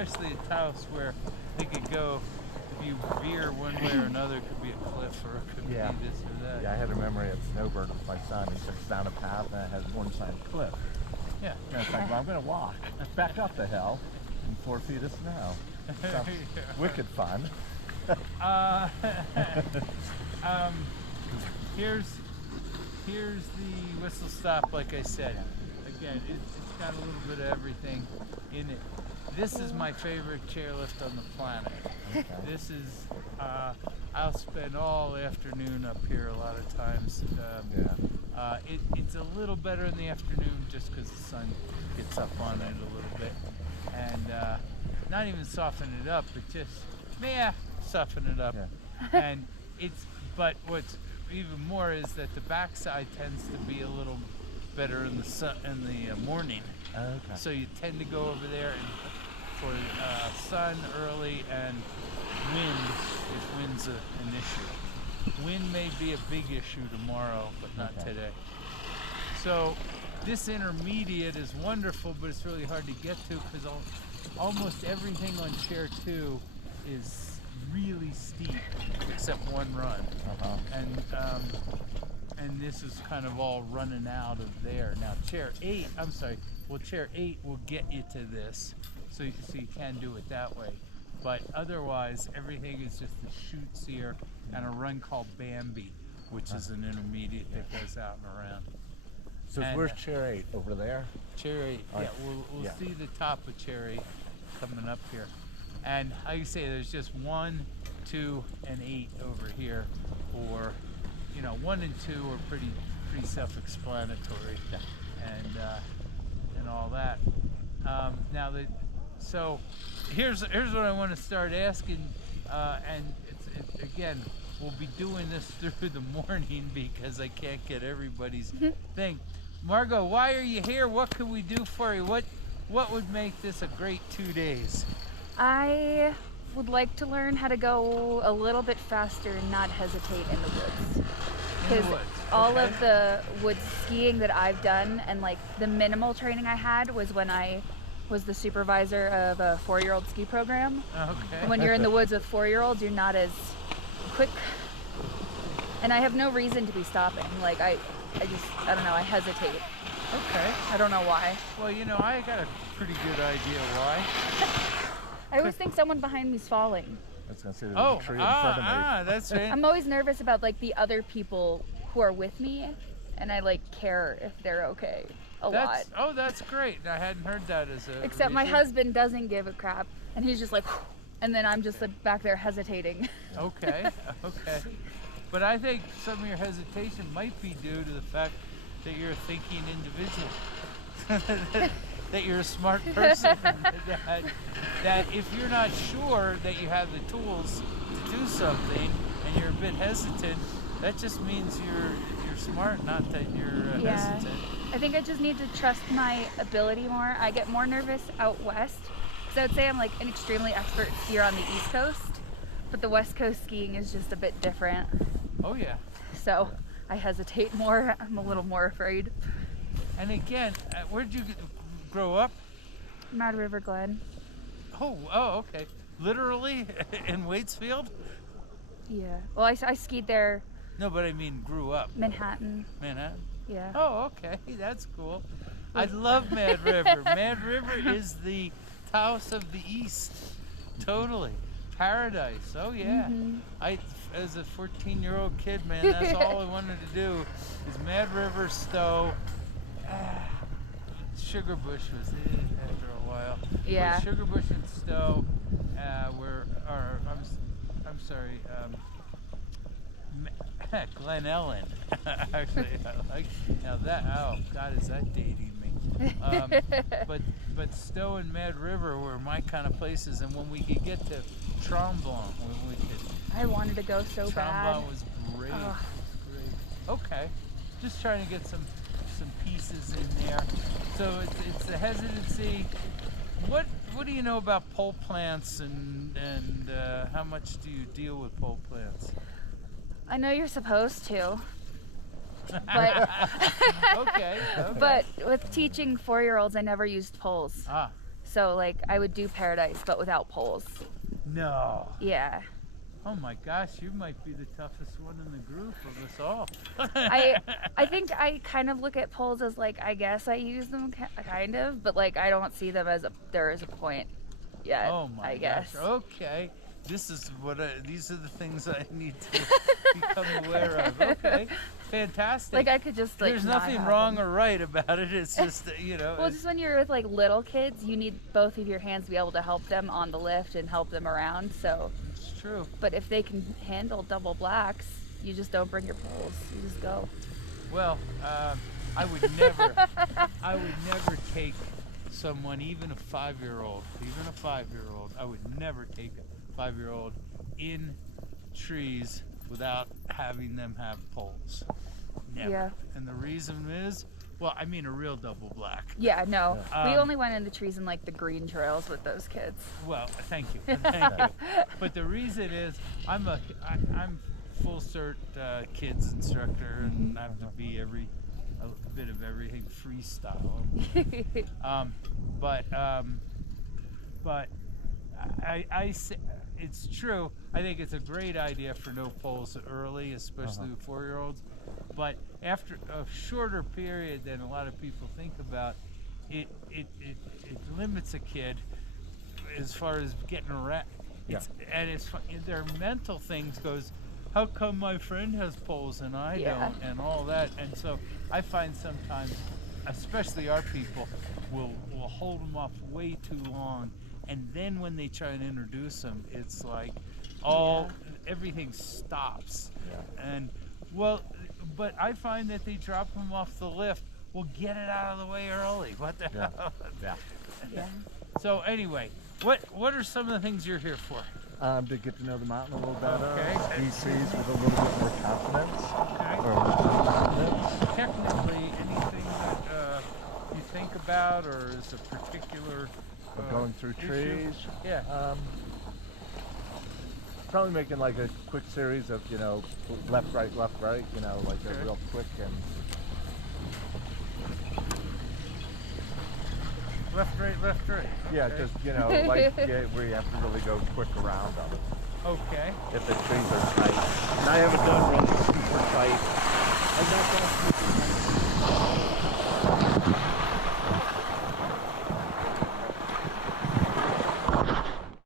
especially at Taos, where they could go, if you veer one way or another, it could be a cliff or it could be this or that. Yeah, I had a memory at Snowbird with my son. He took down a path and it had one side cliff. Yeah. And it's like, well, I'm going to walk back up the hill in 4 feet of snow. Sounds wicked fun. Here's the whistle stop, like I said. Again, it's got a little bit of everything in it. This is my favorite chairlift on the planet. Okay. This is, I'll spend all afternoon up here a lot of times. It's a little better in the afternoon just because the sun gets up on it a little bit. And not even soften it up, but just, soften it up. Yeah. But what's even more is that the backside tends to be a little better in the morning. Okay. So you tend to go over there for sun early and wind if wind's an issue. Wind may be a big issue tomorrow, but not today. So this intermediate is wonderful, but it's really hard to get to because almost everything on chair 2 is really steep except one run. And this is kind of all running out of there. Now chair 8 will get you to this, so you can do it that way. But otherwise, everything is just the chutes here and a run called Bambi, which is an intermediate that goes out and around. So where's chair 8? Over there? Chair 8, we'll see the top of chair 8 coming up here. And like you say, there's just 1, 2, and 8 over here, or 1 and 2 are pretty self-explanatory, and all that. So here's what I want to start asking, and it's again, we'll be doing this through the morning because I can't get everybody's thing. Margot, why are you here? What can we do for you? What would make this a great 2 days? I would like to learn how to go a little bit faster and not hesitate in the woods. Because all of the woods skiing that I've done and like the minimal training I had was when I was the supervisor of a 4-year-old ski program. Okay. When you're in the woods with 4-year-olds, you're not as quick. And I have no reason to be stopping. Like I don't know, I hesitate. Okay. I don't know why. Well, I got a pretty good idea why. I always think someone behind me's falling. I was going to say there's a tree in front of me. That's right. I'm always nervous about like the other people who are with me, and I like care if they're okay a lot. Oh, that's great. I hadn't heard that as a Except my husband doesn't give a crap, and he's just like, and then I'm just like back there hesitating. Okay. But I think some of your hesitation might be due to the fact that you're a thinking individual. That you're a smart person. that if you're not sure that you have the tools to do something and you're a bit hesitant, that just means you're smart, not that you're hesitant. I think I just need to trust my ability more. I get more nervous out west. So I would say I'm like an extremely expert skier on the East Coast, but the West Coast skiing is just a bit different. Oh yeah. So I hesitate more. I'm a little more afraid. And again, where'd you grow up? Mad River Glen. Oh, okay. Literally in Waitsfield? Yeah. Well, I skied there. No, but I mean grew up. Manhattan. Yeah. Oh, okay. That's cool. I love Mad River. Mad River is the Taos of the East. Totally. Paradise. Oh, yeah. I, as a 14-year-old kid, man, that's all I wanted to do is Mad River, Stowe. Sugar Bush was after a while. Yeah. But Sugar Bush and Stowe I'm sorry, Glen Ellen. Actually, I like now that. Oh God, is that dating me? But Stowe and Mad River were my kind of places, and when we could get to Tremblant, I wanted to go so bad. Tremblant was great. Great. Okay, just trying to get some pieces in there. So it's the hesitancy. What do you know about pole plants and how much do you deal with pole plants? I know you're supposed to. But okay. But with teaching 4-year-olds, I never used poles. So like I would do Paradise, but without poles. No. Yeah. Oh my gosh, you might be the toughest one in the group of us all. I think I kind of look at poles as like I guess I use them kind of, but like I don't see them as there is a point yet. Oh my I guess. gosh. Okay. This is these are the things I need to become aware of. Okay. Fantastic. Like I could just like. There's not nothing have wrong them. or right about it. It's just Well, just when you're with like little kids, you need both of your hands to be able to help them on the lift and help them around. So. It's true. But if they can handle double blacks, you just don't bring your poles. You just go. Well, I would never take someone, even a 5-year-old, I would never take a 5-year-old in trees without having them have poles. Never. Yeah. And the reason is, well, I mean a real double black. Yeah, no. We Um, only went in the trees in like the green trails with those kids. Well, thank you. But the reason is, I'm full cert kids instructor, and I have to be a bit of everything freestyle. But I say, it's true. I think it's a great idea for no poles early, especially with 4-year-olds. But after a shorter period than a lot of people think about, it limits a kid as far as getting around. And their mental things goes, how come my friend has poles and I don't, and all that. And so I find sometimes, especially our people, will hold them off way too long, and then when they try and introduce them, it's like everything stops. And well, but I find that they drop them off the lift. Well, get it out of the way early. What the hell? Yeah. So anyway, what are some of the things you're here for? To get to know the mountain a little better. Okay. See trees with a little bit more confidence. Okay. Or confidence. Technically, anything that you think about, or is a particular Going through issue? trees. Yeah. Probably making like a quick series of, left, right, like Okay. a real quick and Left, right. yeah, Okay. just where you have to really go quick around them Okay. if the trees are tight. And I haven't done one super tight. I got that